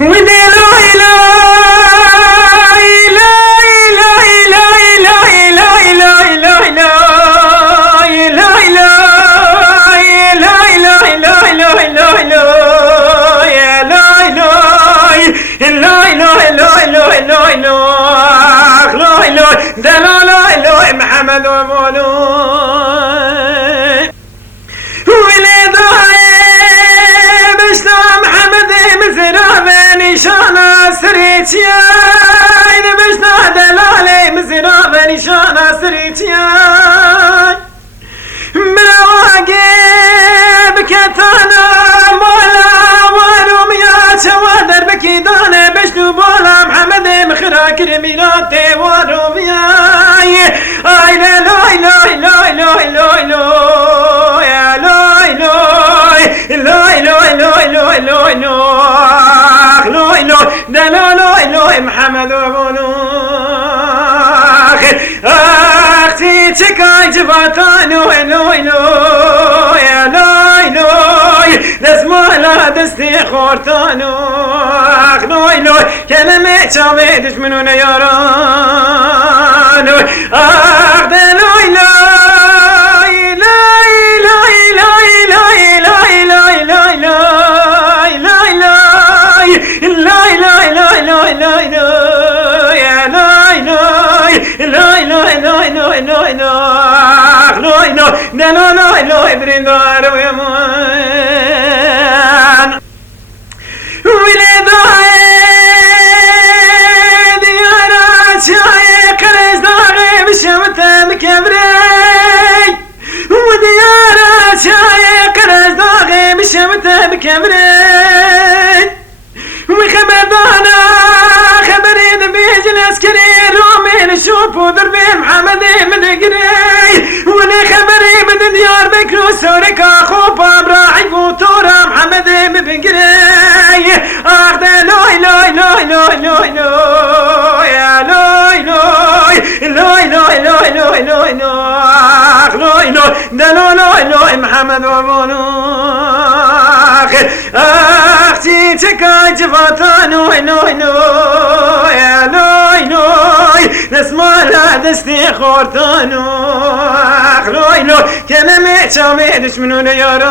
ودي محمد ومولو وليدو بشتا محمد مزرابة نشانا سريتيا بشتا دلالي مزرابة نشانا سريتيا مراقب كتانا مولا والوم يا شوادر بكيدانا بشتو بولا محمد مخرا كرميناتي والوم يا اي لا لا لا لا لا لا لا يا لا لا لا لا لا لا لا لا لا لا لا لا محمد وابونو اختي تكاي جباتانو لا لا يا لا لا دسمالا دستي خورتانو لا لا كلمة شاويدش منو يارانو لا لا لا برندار ويمان وليدو ديارات شايق الازداغي بشمته بكبري وديارات شايق الازداغي بشمته بكبري وخبردانا خبري دبيج العسكري رومي نشوف ودربي محمد مدقري ولي خبري من ديار بكر وسورك اخوبا براعي فوتورا محمد مبقري اخذ لوي لوي لوي لوي لوي لوي يا لوي لوي لوي لوي لوي لوي لوي لوي لوي دلو لوي لوي محمد وابونو اختي تكاي جفاتانو لوي لوي يا لوي لوي نسمع لا دستي خورتانو لوي لوي كلمة شاميدش منو يارانو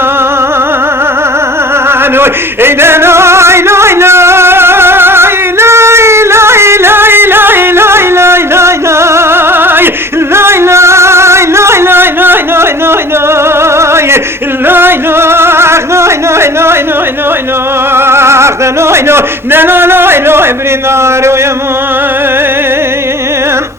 إذا لوي لوي لوي لوي لوي لوي لوي لوي لوي لوي لوي لوي برينار ويمون